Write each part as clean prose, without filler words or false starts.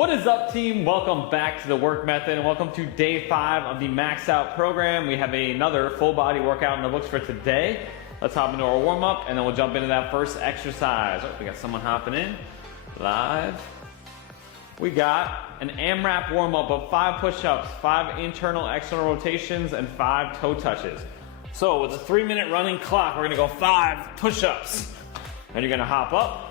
What is up, team? Welcome back to the work method and welcome to day 5 of the Max Out program. We have another full body workout in the books for today. Let's hop into our warm up and then we'll jump into that first exercise. Oh, we got someone hopping in live. We got an AMRAP warm up of 5 push-ups, 5 internal external rotations, and 5 toe touches. So with a 3-minute running clock, we're gonna go 5 push-ups. And you're gonna hop up.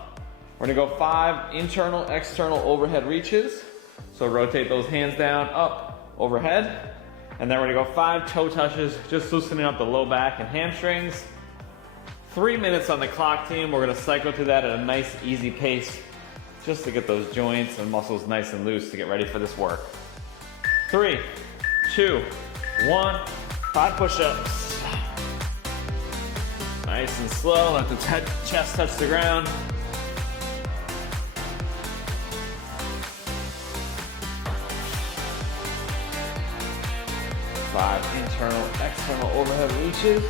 We're gonna go 5 internal, external overhead reaches. So rotate those hands down, up, overhead. And then we're gonna go 5 toe touches, just loosening up the low back and hamstrings. 3 minutes on the clock, team. We're gonna cycle through that at a nice, easy pace, just to get those joints and muscles nice and loose to get ready for this work. 3, 2, 1, 5 push-ups. Nice and slow, let the chest touch the ground. 5 internal, external overhead reaches.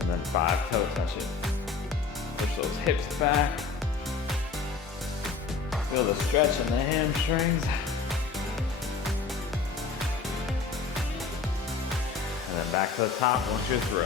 And then 5 toe touches. Push those hips back. Feel the stretch in the hamstrings. And then back to the top once you're through.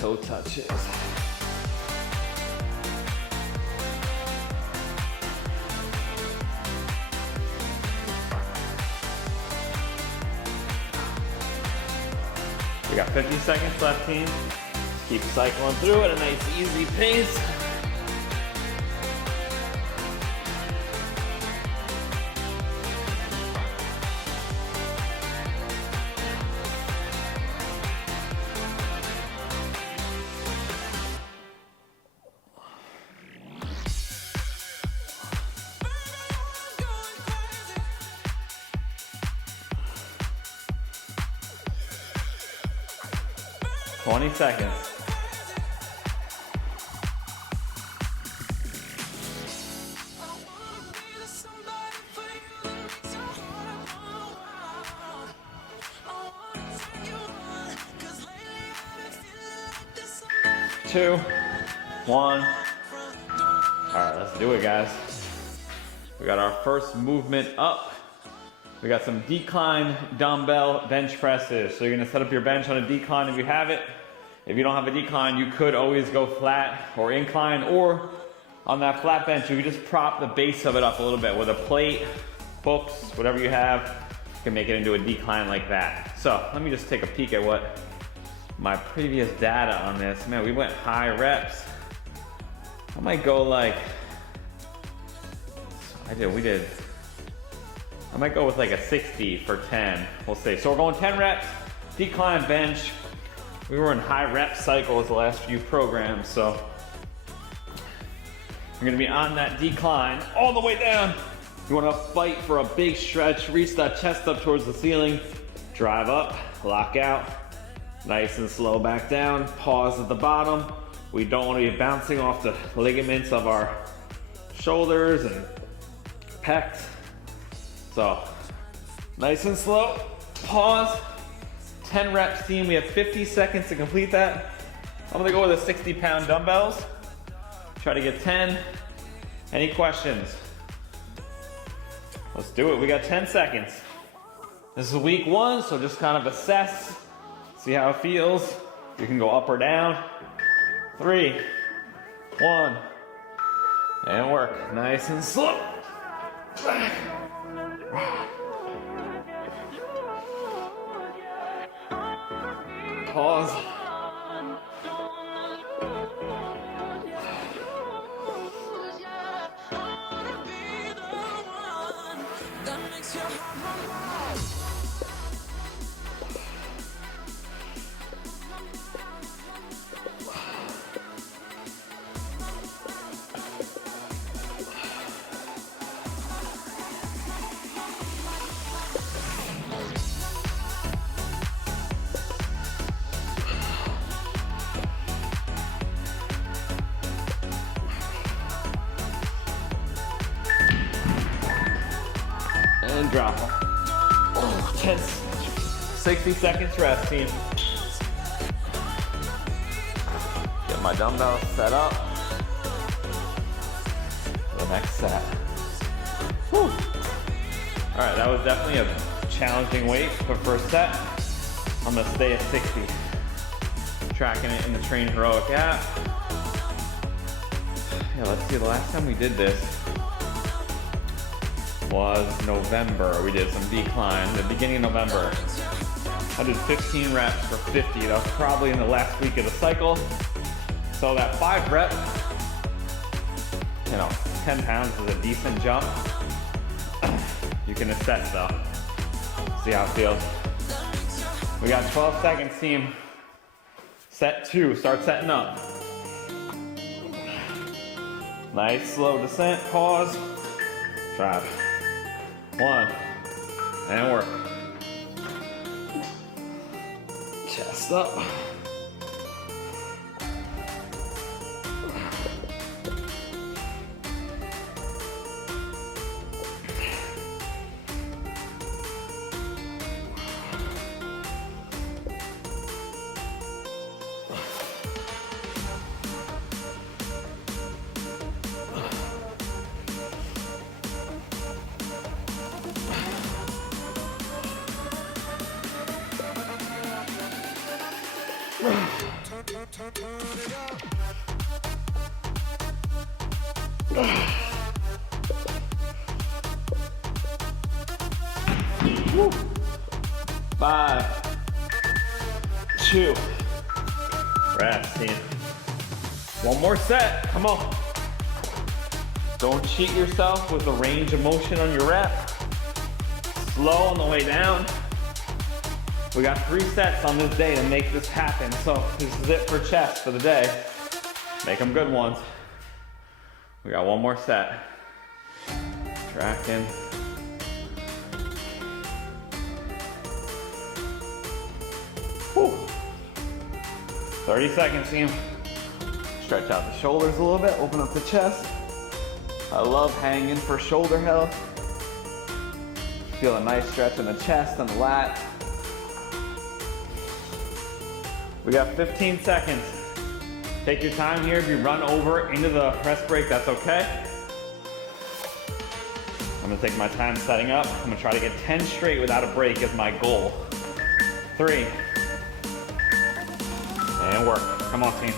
Toe touches. We got 50 seconds left, team. Keep cycling through at a nice, easy pace. Twenty seconds. Two, 1. All right, let's do it, guys. We got our first movement up. We got some decline dumbbell bench presses. So you're gonna set up your bench on a decline if you have it. If you don't have a decline, you could always go flat or incline, or on that flat bench, you can just prop the base of it up a little bit with a plate, books, whatever you have. You can make it into a decline like that. So let me just take a peek at what my previous data on this. Man, we went high reps. I might go like, I might go with like a 60 for 10, we'll see. So we're going 10 reps, decline bench. We were in high rep cycles the last few programs, so you're gonna be on that decline all the way down. You wanna fight for a big stretch, reach that chest up towards the ceiling, drive up, lock out, nice and slow back down, pause at the bottom. We don't wanna be bouncing off the ligaments of our shoulders and pecs. So, nice and slow, pause, 10 reps team. We have 50 seconds to complete that. I'm gonna go with the 60-pound dumbbells. Try to get 10. Any questions? Let's do it. We got 10 seconds. This is week 1, so just kind of assess, see how it feels. You can go up or down. 3, 1, and work. Nice and slow. Pause. And drop them. 10, 60 seconds rest, team. Get my dumbbells set up for the next set. Whew. All right, that was definitely a challenging weight for first set. I'm gonna stay at 60. Tracking it in the Train Heroic app. Yeah, let's see, the last time we did this was November. We did some decline, the beginning of November. I did 15 reps for 50. That was probably in the last week of the cycle. So that 5 rep, 10 pounds is a decent jump. You can assess though. See how it feels. We got 12 seconds, team. Set 2, start setting up. Nice slow descent, pause, drop. 1, and work. Chest up. Woo. 5, 2, rest, team. One more set, come on. Don't cheat yourself with the range of motion on your rep. Slow on the way down. We got 3 sets on this day to make this happen, so this is it for chest for the day. Make them good ones. We got one more set. Tracking. Whew. 30 seconds, team. Stretch out the shoulders a little bit, open up the chest. I love hanging for shoulder health. Feel a nice stretch in the chest and the lat. We got 15 seconds. Take your time here. If you run over into the rest break, that's okay. I'm gonna take my time setting up. I'm gonna try to get 10 straight without a break is my goal. 3, and work. Come on, team.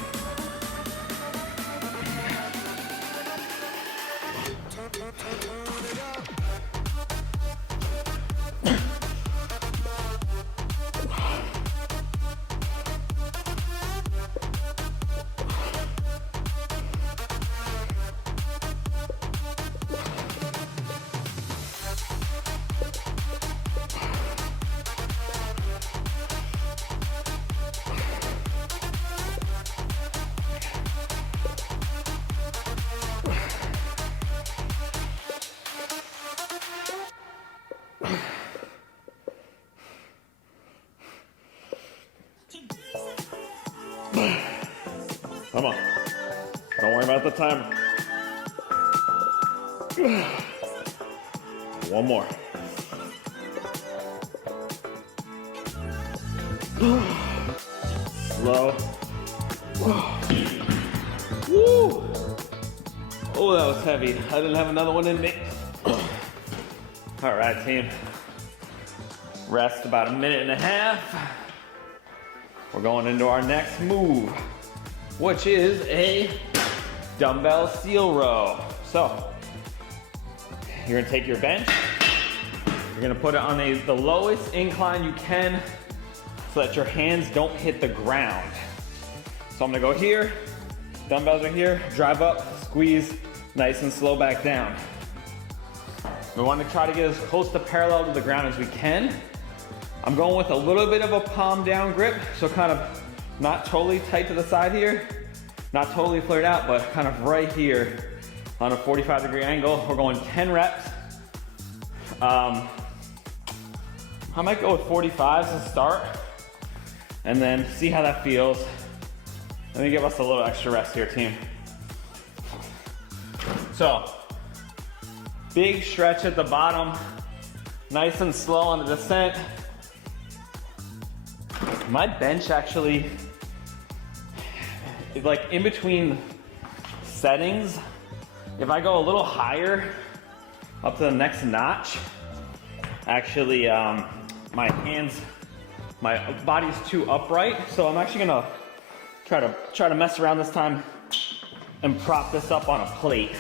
Come on. Don't worry about the timer. One more. Slow. Woo! Oh, that was heavy. I didn't have another one in me. All right, team. Rest about 1.5 minutes. We're going into our next move, which is a dumbbell seal row. So, you're gonna take your bench, you're gonna put it on the lowest incline you can so that your hands don't hit the ground. So I'm gonna go here, dumbbells are here, drive up, squeeze, nice and slow back down. We wanna try to get as close to parallel to the ground as we can. I'm going with a little bit of a palm down grip, so kind of not totally tight to the side here, not totally flared out, but kind of right here on a 45-degree angle. We're going 10 reps. I might go with 45s to start, and then see how that feels. Let me give us a little extra rest here, team. So, big stretch at the bottom, nice and slow on the descent. My bench actually is like in between settings. If I go a little higher up to the next notch, actually my body's too upright. So I'm actually gonna try to mess around this time and prop this up on a plate.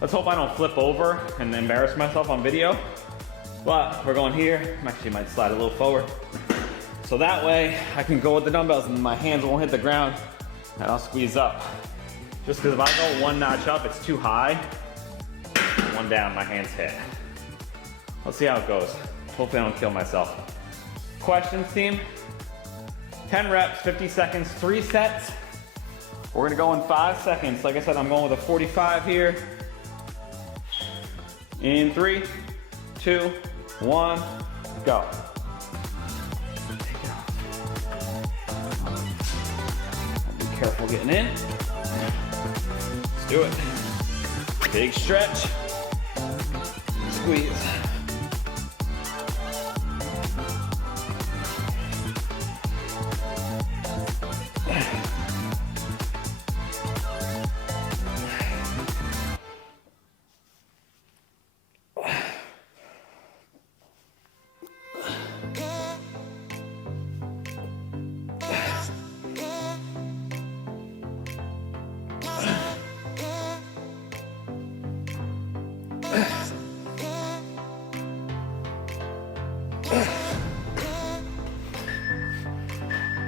Let's hope I don't flip over and embarrass myself on video. But we're going here. I actually might slide a little forward. So that way I can go with the dumbbells and my hands won't hit the ground and I'll squeeze up. Just because if I go one notch up, it's too high. One down, my hands hit. Let's see how it goes. Hopefully I don't kill myself. Questions, team? 10 reps, 50 seconds, 3 sets. We're gonna go in 5 seconds. Like I said, I'm going with a 45 here. In 3, 2, 1, go. Careful getting in. Let's do it. Big stretch. Squeeze.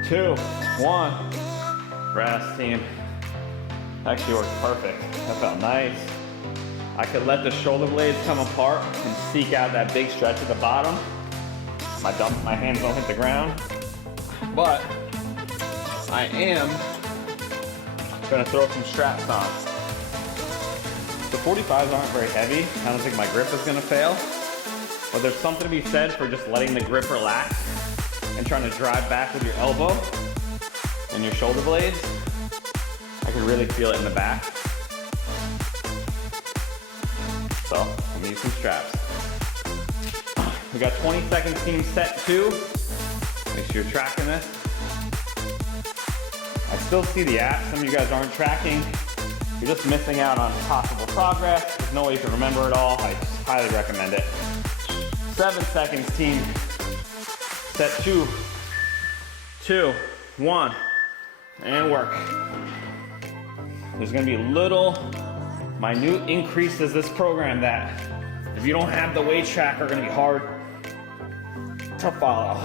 Two, 1, rest, team. Actually worked perfect. That felt nice. I could let the shoulder blades come apart and seek out that big stretch at the bottom. My hands don't hit the ground, but I am gonna throw some straps on. The 45s aren't very heavy. I don't think my grip is gonna fail, but there's something to be said for just letting the grip relax and trying to drive back with your elbow and your shoulder blades. I can really feel it in the back. So I'm gonna use some straps. We got 20 seconds, team, set 2. Make sure you're tracking this. I still see the apps. Some of you guys aren't tracking. You're just missing out on possible progress. There's no way you can remember it all. I just highly recommend it. 7 seconds, team. Set 2, 2, 1, and work. There's gonna be little, minute increases this program that, if you don't have the weight tracker, are gonna be hard to follow.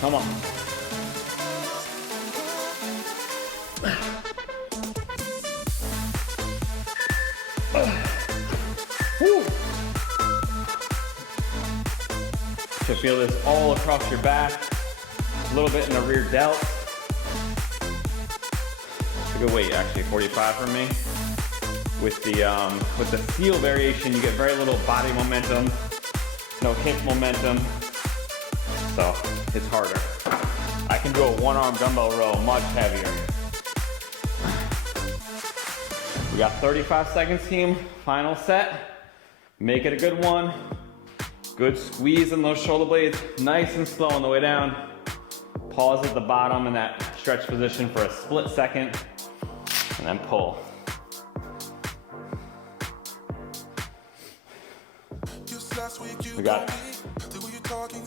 Come on. Woo. Should feel this all across your back, a little bit in the rear delt. It's a good weight actually, 45 for me. With the seal variation, you get very little body momentum, no hip momentum, so it's harder. I can do a one-arm dumbbell row much heavier. We got 35 seconds, team. Final set. Make it a good one. Good squeeze in those shoulder blades. Nice and slow on the way down. Pause at the bottom in that stretch position for a split second, and then pull. We got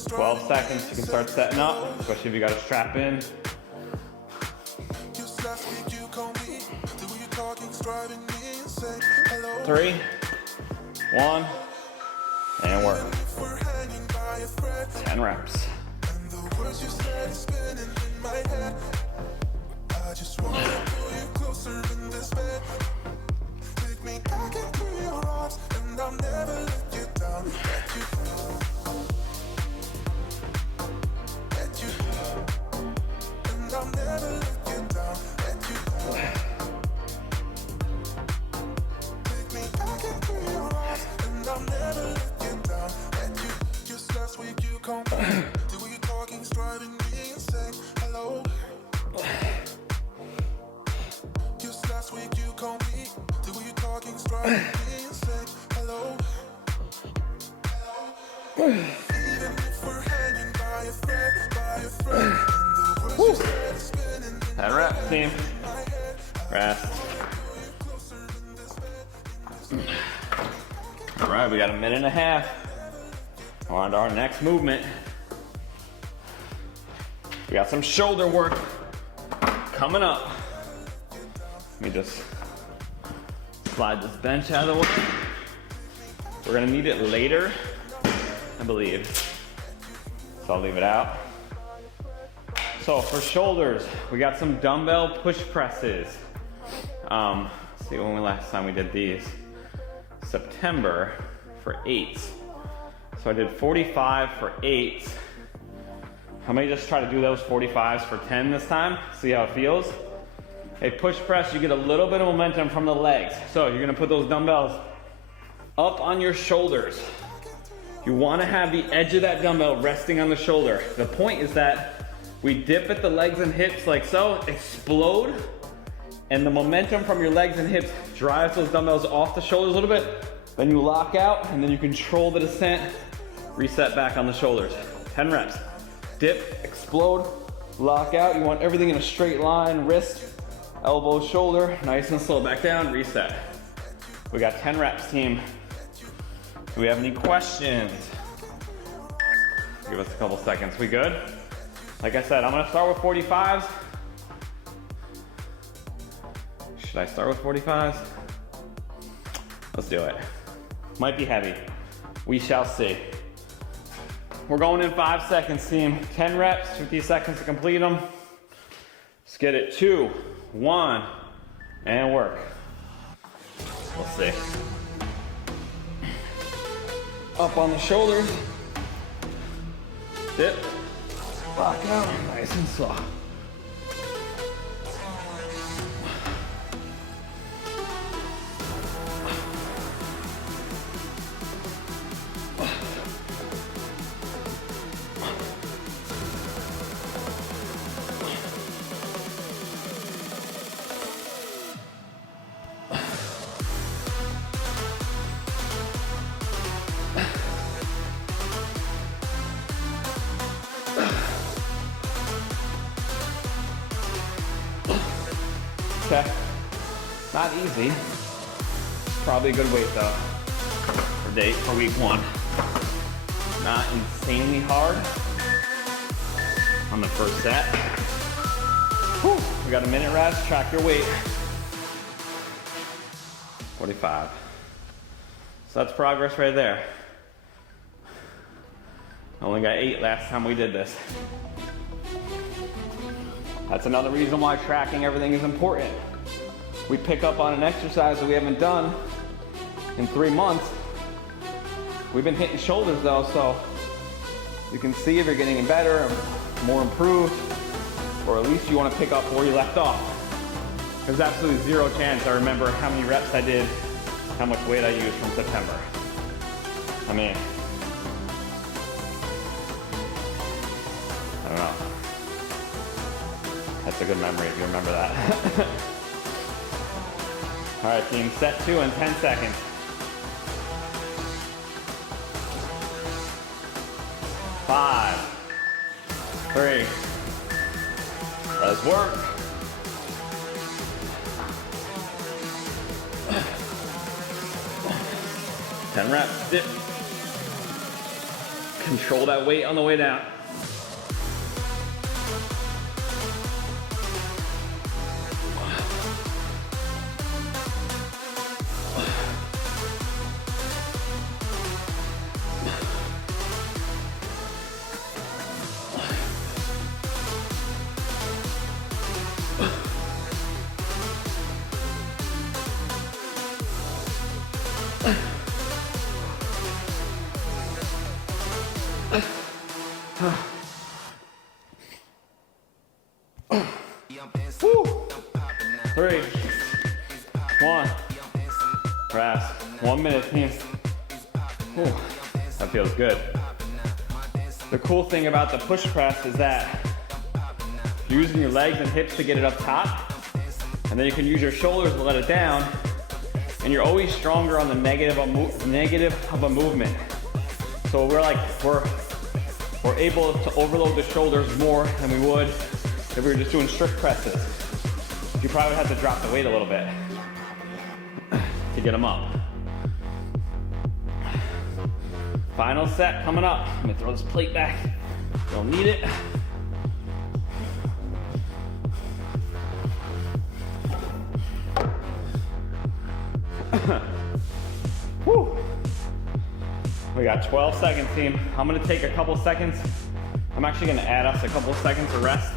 12 seconds. You can start setting up, especially if you got a strap in. 3, 1, and work. 10 reps. I just want to pull you closer in this bed. Take me back into your arms, and I'll never let you down. Let you and I'll never let you down. Let you take me back into your arms, and I'll never let you down. Let you just last week you called me. The way you're talking's driving me insane. Hello. Just last week you called me. The way you're talking's driving me insane. Hello. Even if we're hanging by a thread, and the words you said is spinning in 10 reps, team. Rest. All right, we got a minute and a half. We're on to our next movement. We got some shoulder work coming up. Let me just slide this bench out of the way. We're gonna need it later, I believe. So I'll leave it out. So for shoulders, we got some dumbbell push presses. Let's see when last time we did these. September for 8. So I did 45 for 8. I may just try to do those 45s for 10 this time, see how it feels. A push press, you get a little bit of momentum from the legs. So you're gonna put those dumbbells up on your shoulders. You wanna have the edge of that dumbbell resting on the shoulder. The point is that we dip at the legs and hips like so, explode, and the momentum from your legs and hips drives those dumbbells off the shoulders a little bit. Then you lock out, and then you control the descent, reset back on the shoulders. 10 reps. Dip, explode, lock out. You want everything in a straight line, wrist, elbow, shoulder, nice and slow. Back down, reset. We got 10 reps, team. Do we have any questions? Give us a couple seconds. We good? Like I said, I'm gonna start with 45s. Should I start with 45s? Let's do it. Might be heavy. We shall see. We're going in 5 seconds, team. 10 reps, 50 seconds to complete them. Let's get it. 2, 1, and work. We'll see. Up on the shoulders. Dip. Lock out. Nice and slow. Okay, not easy. Probably a good weight though for week 1. Not insanely hard on the first set. Whew. We got a minute rest, track your weight. 45. So that's progress right there. I only got 8 last time we did this. That's another reason why tracking everything is important. We pick up on an exercise that we haven't done in 3 months. We've been hitting shoulders though, so you can see if you're getting better, more improved, or at least you want to pick up where you left off. There's absolutely zero chance I remember how many reps I did, how much weight I used from September. I mean, I don't know. That's a good memory if you remember that. All right, team, set 2 in 10 seconds. 5, 3, let's work. 10 reps, dip. Control that weight on the way down. Woo. 3, 1, rest. 1 minute, team. Whew. That feels good. The cool thing about the push press is that you're using your legs and hips to get it up top, and then you can use your shoulders to let it down, and you're always stronger on the negative of a movement. So we're able to overload the shoulders more than we would if we were just doing strict presses. You probably would have to drop the weight a little bit to get them up. Final set coming up. I'm gonna throw this plate back. Don't need it. Woo. We got 12 seconds, team. I'm gonna take a couple seconds. I'm actually gonna add us a couple seconds of rest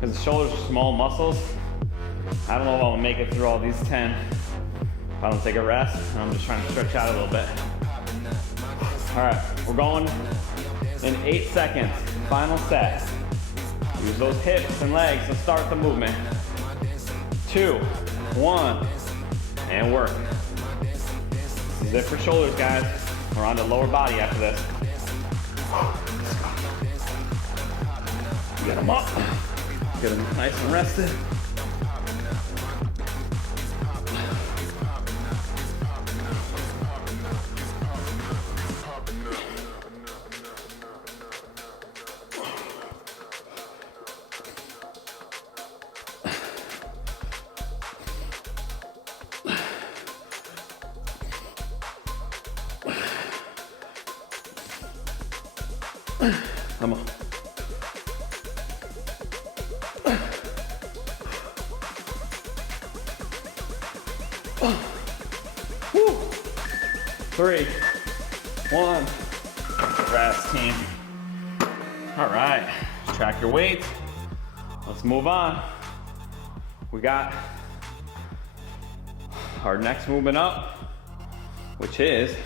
because the shoulders are small muscles. I don't know if I'm gonna make it through all these 10 if I don't take a rest. I'm just trying to stretch out a little bit. All right, we're going in 8 seconds. Final set. Use those hips and legs to start the movement. 2, 1, and work. This is it for shoulders, guys. We're on the lower body after this. Get them up. Get them nice and rested. Come on. Woo. 3, 1, rest, team. All right, track your weight. Let's move on. We got our next movement up, which is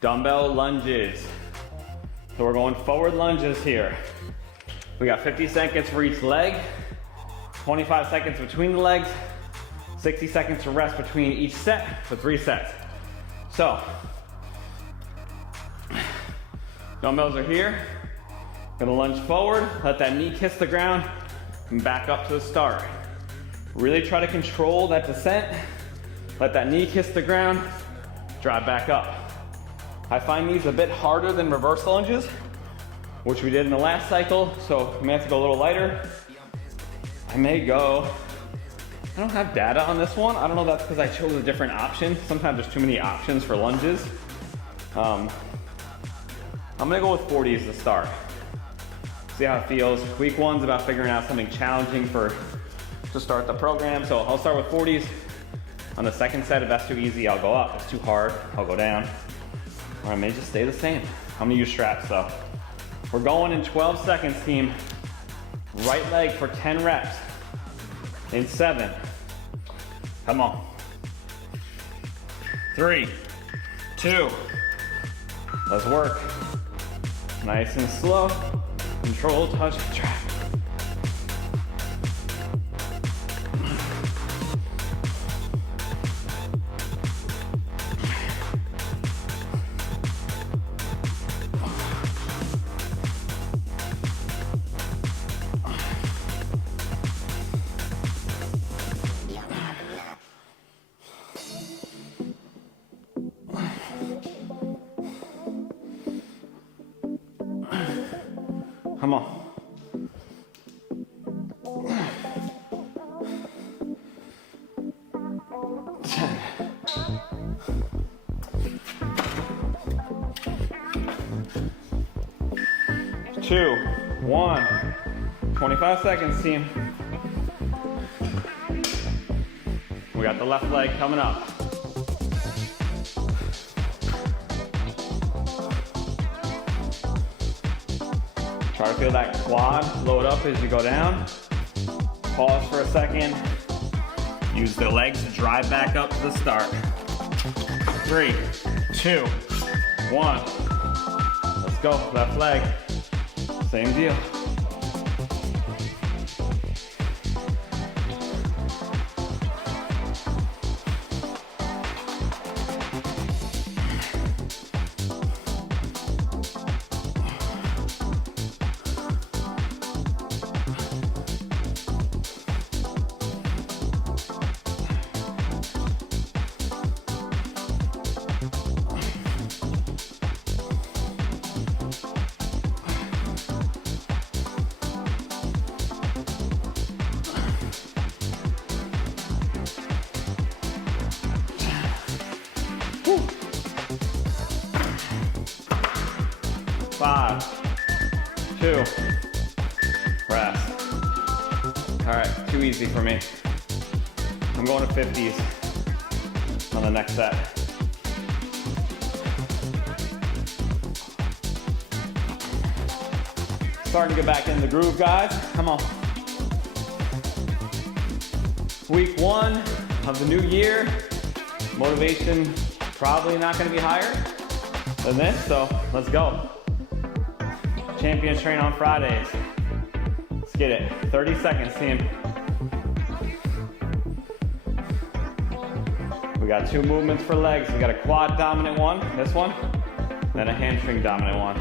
dumbbell lunges. So we're going forward lunges here. We got 50 seconds for each leg, 25 seconds between the legs, 60 seconds to rest between each set for 3 sets. So, dumbbells are here. Gonna lunge forward, let that knee kiss the ground, and back up to the start. Really try to control that descent. Let that knee kiss the ground, drive back up. I find these a bit harder than reverse lunges, which we did in the last cycle, so we may have to go a little lighter. I don't have data on this one. I don't know if that's because I chose a different option. Sometimes there's too many options for lunges. I'm gonna go with 40s to start. See how it feels. Week 1's about figuring out something challenging to start the program, so I'll start with 40s. On the second set, if that's too easy, I'll go up. If it's too hard, I'll go down. Or I may just stay the same. I'm gonna use straps though. We're going in 12 seconds, team. Right leg for 10 reps. In 7. Come on. 3, 2. Let's work. Nice and slow. Control, touch, track. Come on. 10. 2, 1. 25 seconds, team. We got the left leg coming up. Try to feel that quad load up as you go down. Pause for a second. Use the legs to drive back up to the start. 3, 2, 1. Let's go, left leg. Same deal. Woo. 5, 2, rest. All right, too easy for me. I'm going to 50s on the next set. Starting to get back in the groove, guys. Come on. Week 1 of the new year. Motivation probably not going to be higher than this, so let's go. Champions train on Fridays. Let's get it. 30 seconds, team. We got 2 movements for legs. We got a quad dominant one, this one, then a hamstring dominant one.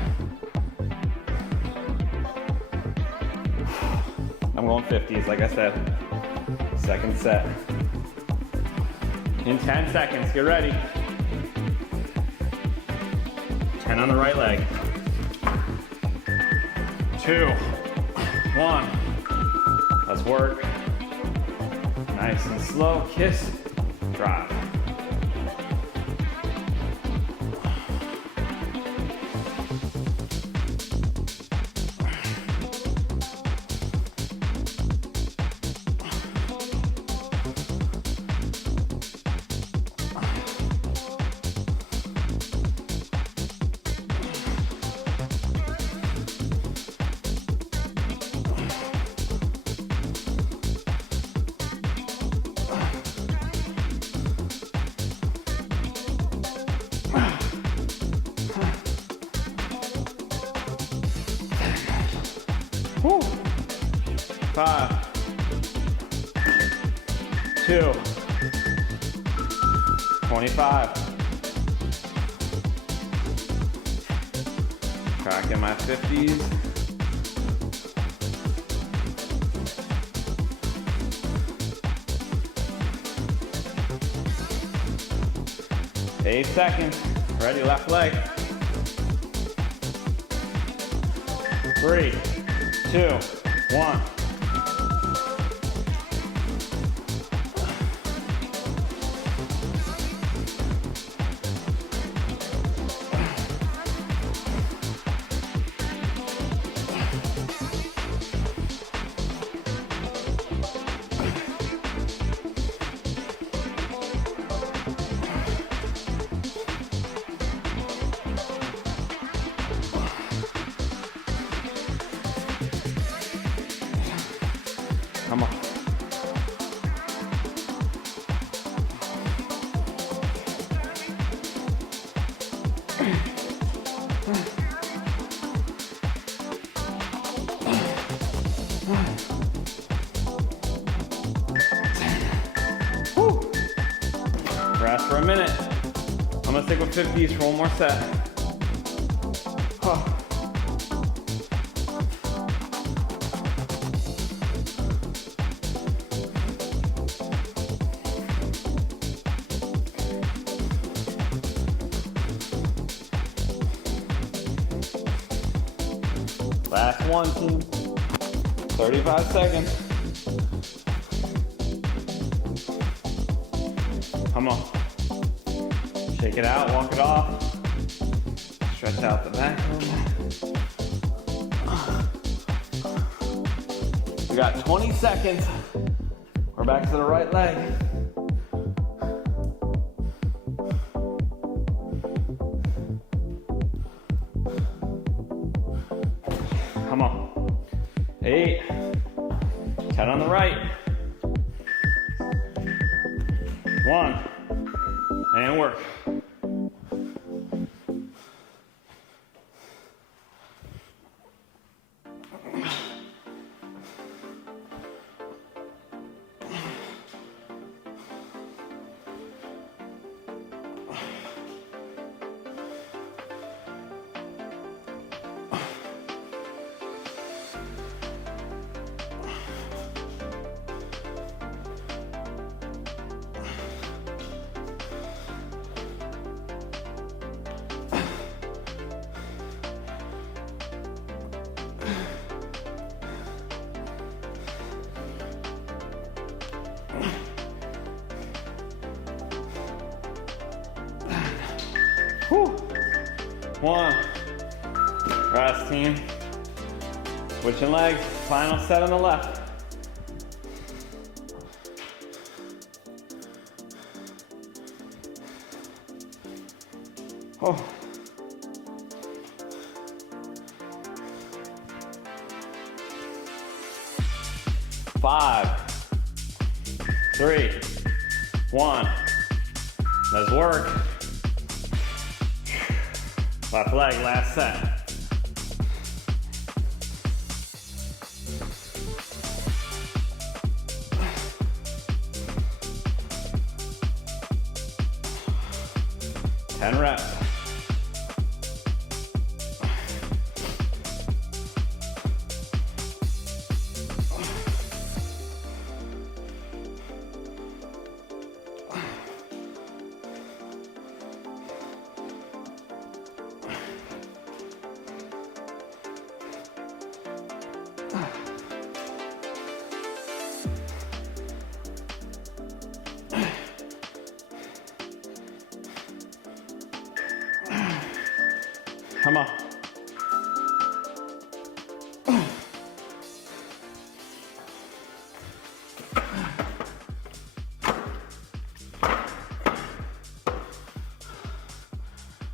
I'm going 50s, like I said. Second set. In 10 seconds, get ready. 10 on the right leg. 2, 1. Let's work. Nice and slow. Kiss, drop. Woo. 5, 2, 25. Cracking my 50s. Eight seconds. Ready, left leg. 3, 2, 1. Come on. Woo. Rest for a minute. I'm gonna stick with 50s for one more set. Huh. Last one, team. 35 seconds. Come on. Shake it out, walk it off. Stretch out the back a little bit. We got 20 seconds. We're back to the right leg. Come on. 8. 10 on the right. 1. And work. Whew. 1. Rest, team. Switching legs. Final set on the left. Oh. 5, 3, 1. Let's work. Left leg, last set. Ten reps. Come on.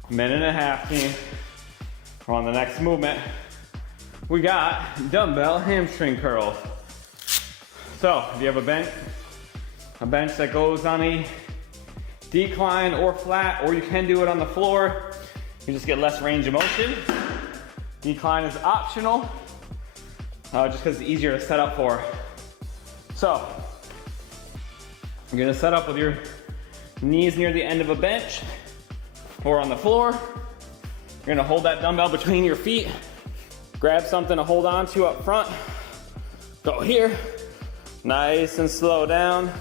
Minute and a half, team. We're on the next movement. We got dumbbell hamstring curls. So if you have a bench that goes on a decline or flat, or you can do it on the floor, you just get less range of motion. Decline is optional, just because it's easier to set up for. So, you're gonna set up with your knees near the end of a bench or on the floor. You're gonna hold that dumbbell between your feet, grab something to hold on to up front, go here, nice and slow down.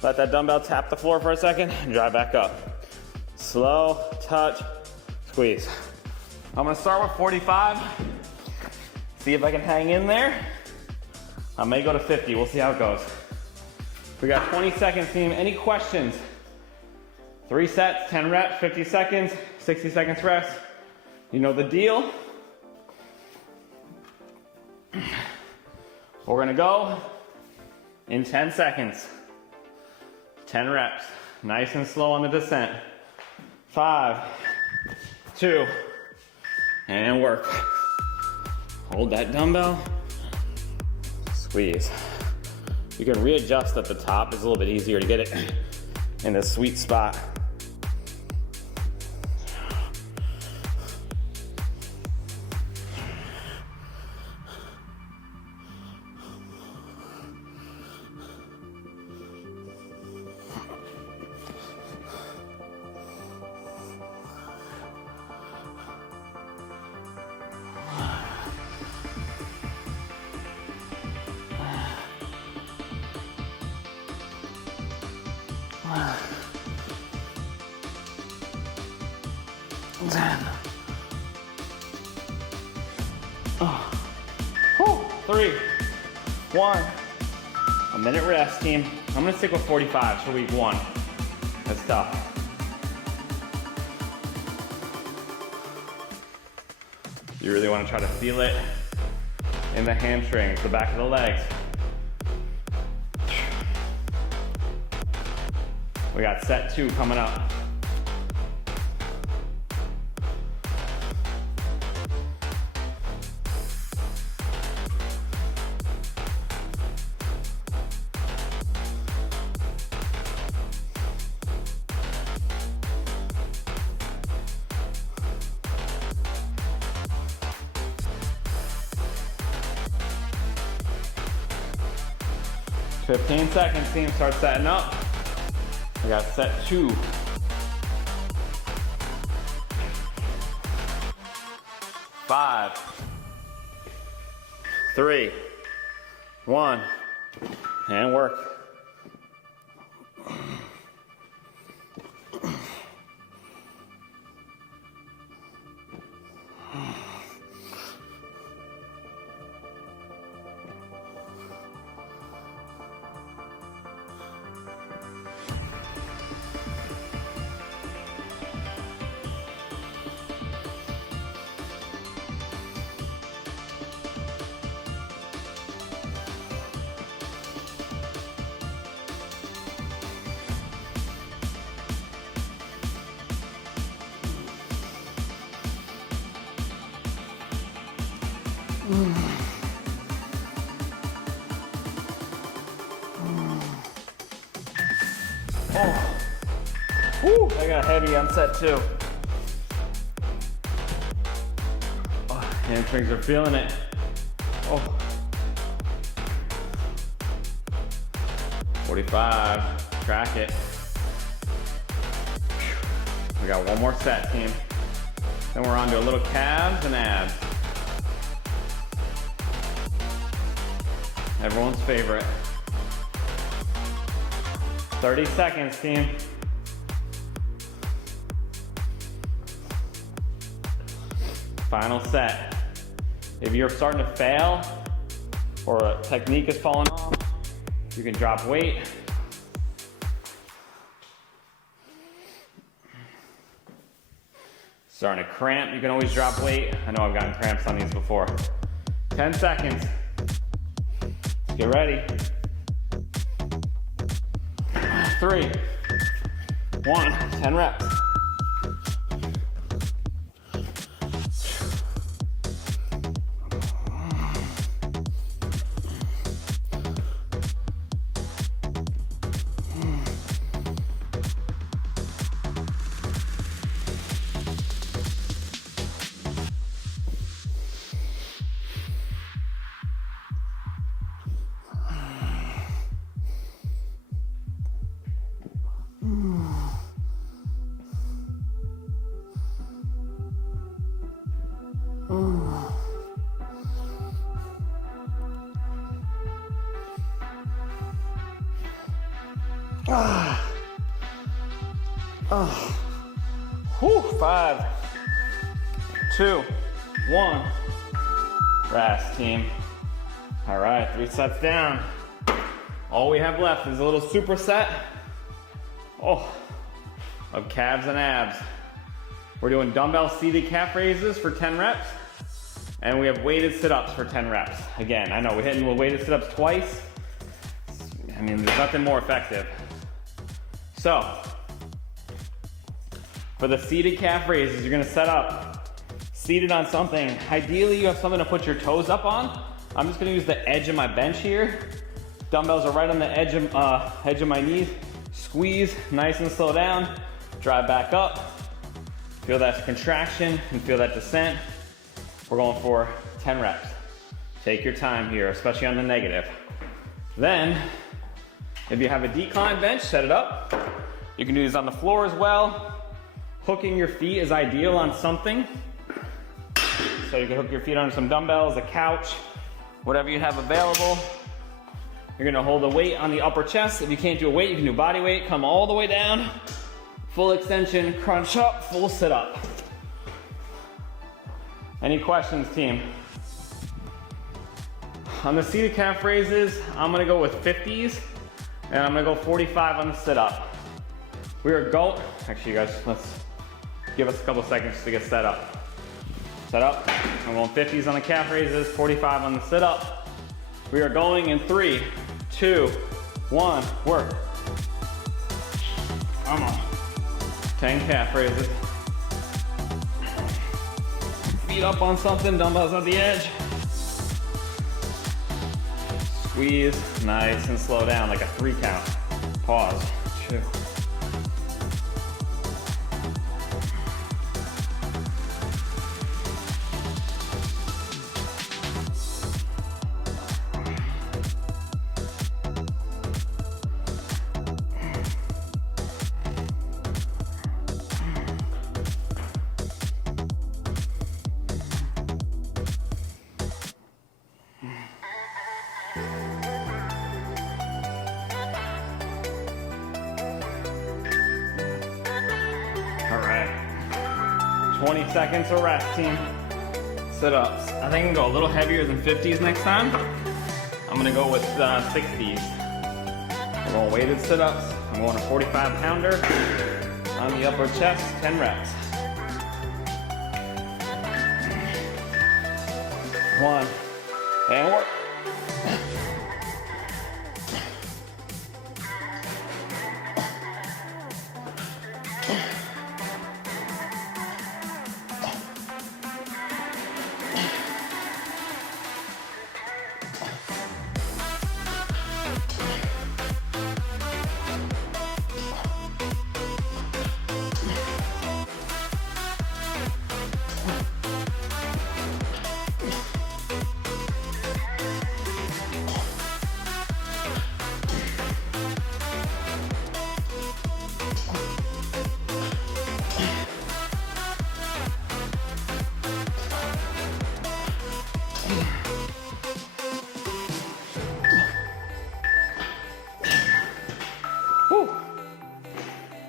Let that dumbbell tap the floor for a second and drive back up. Slow, touch, squeeze. I'm gonna start with 45. See if I can hang in there. I may go to 50, we'll see how it goes. We got 20 seconds, team. Any questions? 3 sets, 10 reps, 50 seconds, 60 seconds rest. You know the deal. We're gonna go in 10 seconds. 10 reps, nice and slow on the descent. 5, 2, and work. Hold that dumbbell, squeeze. You can readjust at the top. It's a little bit easier to get it in the sweet spot. Then, 3, 1. A minute rest, team. I'm gonna stick with 45 for week 1. That's tough. You really wanna try to feel it in the hamstrings, the back of the legs. We got set 2 coming up. "15 seconds, team. Start setting up. We got set 2. 5, 3, 1, and work. Oh, woo, I got heavy on set 2. Oh, hamstrings are feeling it. Oh. 45, track it. We got one more set, team. Then we're on to a little calves and abs. Everyone's favorite. 30 seconds, team. Final set. If you're starting to fail or a technique is falling off, you can drop weight. Starting to cramp, you can always drop weight. I know I've gotten cramps on these before. 10 seconds. Get ready. 3, 1, 10 reps. Whew, 5, 2, 1. Rest, team. All right, 3 sets down. All we have left is a little superset of calves and abs. We're doing dumbbell seated calf raises for 10 reps, and we have weighted sit-ups for 10 reps. Again, I know we're hitting with weighted sit-ups twice. I mean, there's nothing more effective. So, for the seated calf raises, you're gonna set up seated on something. Ideally, you have something to put your toes up on. I'm just gonna use the edge of my bench here. Dumbbells are right on the edge of my knees. Squeeze, nice and slow down. Drive back up. Feel that contraction and feel that descent. We're going for 10 reps. Take your time here, especially on the negative. Then, if you have a decline bench, set it up. You can do these on the floor as well. Hooking your feet is ideal on something. So you can hook your feet under some dumbbells, a couch, whatever you have available. You're gonna hold the weight on the upper chest. If you can't do a weight, you can do body weight. Come all the way down. Full extension, crunch up, full sit up. Any questions, team? On the seated calf raises, I'm gonna go with 50s, and I'm gonna go 45 on the sit-up. We are going, actually you guys, let's give us a couple seconds to get set up. Set up, I'm going 50s on the calf raises, 45 on the sit-up. We are going in 3, 2, 1, work. Come on. 10 calf raises. Feet up on something, dumbbells at the edge. Squeeze, nice, and slow down like a 3 count. Pause, 2. All right, 20 seconds of rest, team. Sit-ups. I think I'm gonna go a little heavier than 50s next time. I'm gonna go with 60s. I'm going weighted sit-ups. I'm going a 45 pounder on the upper chest, 10 reps. 1, and work.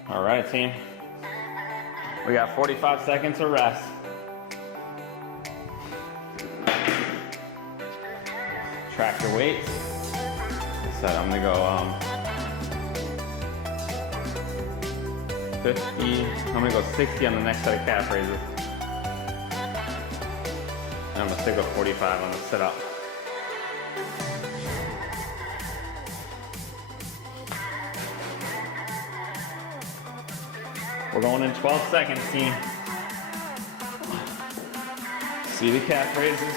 All right, team. We got 45 seconds of rest. Track your weights. So I'm gonna go 50. I'm gonna go 60 on the next set of calf raises. And I'm gonna stick with 45 on the sit-up. We're going in 12 seconds, team. Seated calf raises.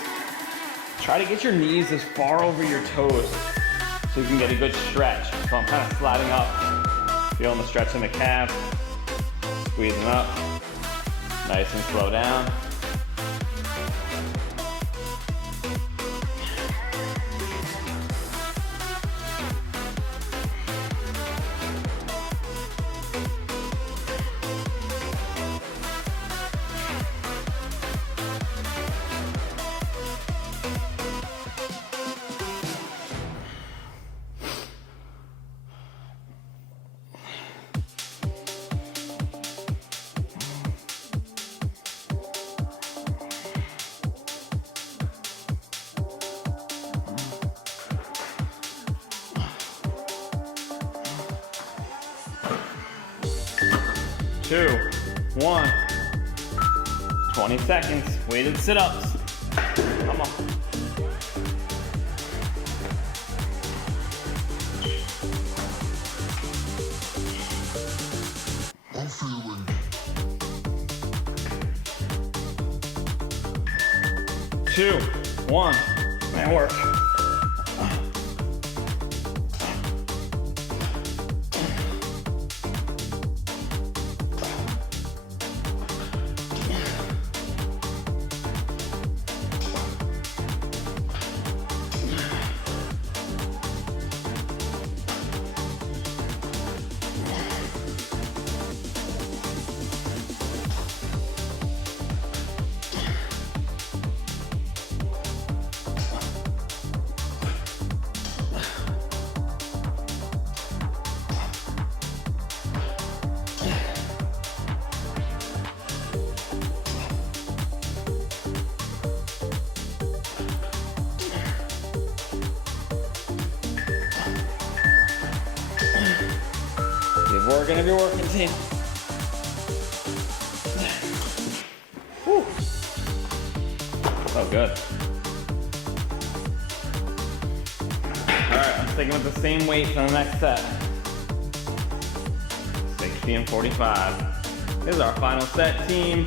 Try to get your knees as far over your toes so you can get a good stretch. So I'm kind of sliding up, feeling the stretch in the calf, squeezing up, nice and slow down. Two, 1, 20 seconds, weighted sit-ups. Come on. I'm feeling 2, 1, and work. working if you're working, team. Whew. So good. Alright, I'm sticking with the same weight for the next set. 60 and 45. This is our final set, team.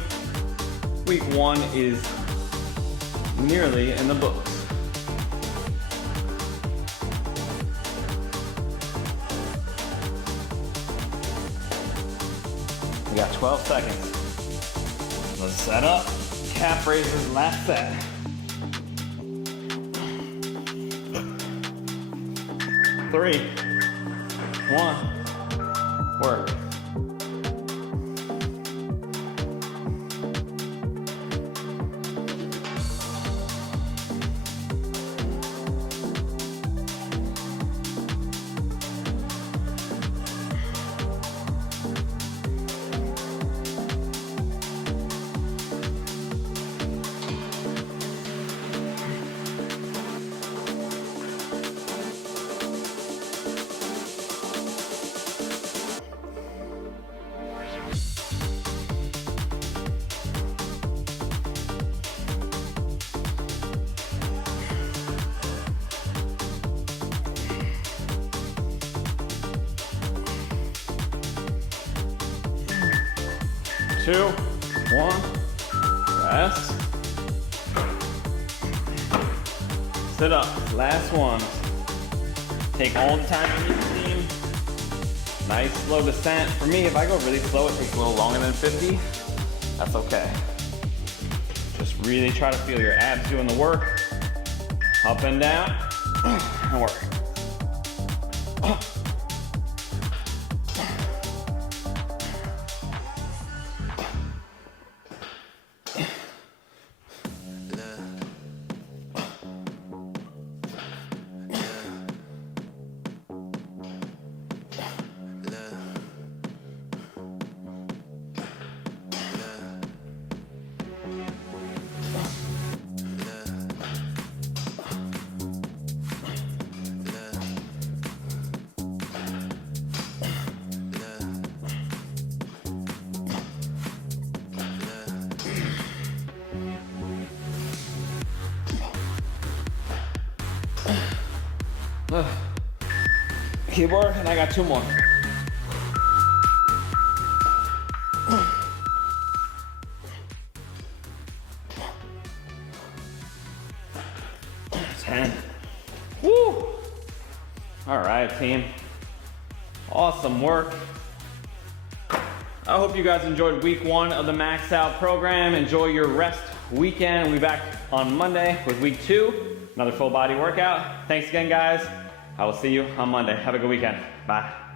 Week 1 is nearly in the books. We got 12 seconds. Let's set up. Calf raises, last set. 3, 1, work. Two, 1, rest. Sit up, last one. Take all the time you need, team. Nice slow descent. For me, if I go really slow, it takes a little longer than 50. That's okay. Just really try to feel your abs doing the work. Up and down, and work. Keep working, I got 2 more. Woo! All right, team. Awesome work. I hope you guys enjoyed week 1 of the Max Out program. Enjoy your rest weekend. We'll be back on Monday with week 2, another full body workout. Thanks again, guys. I will see you on Monday. Have a good weekend. Bye.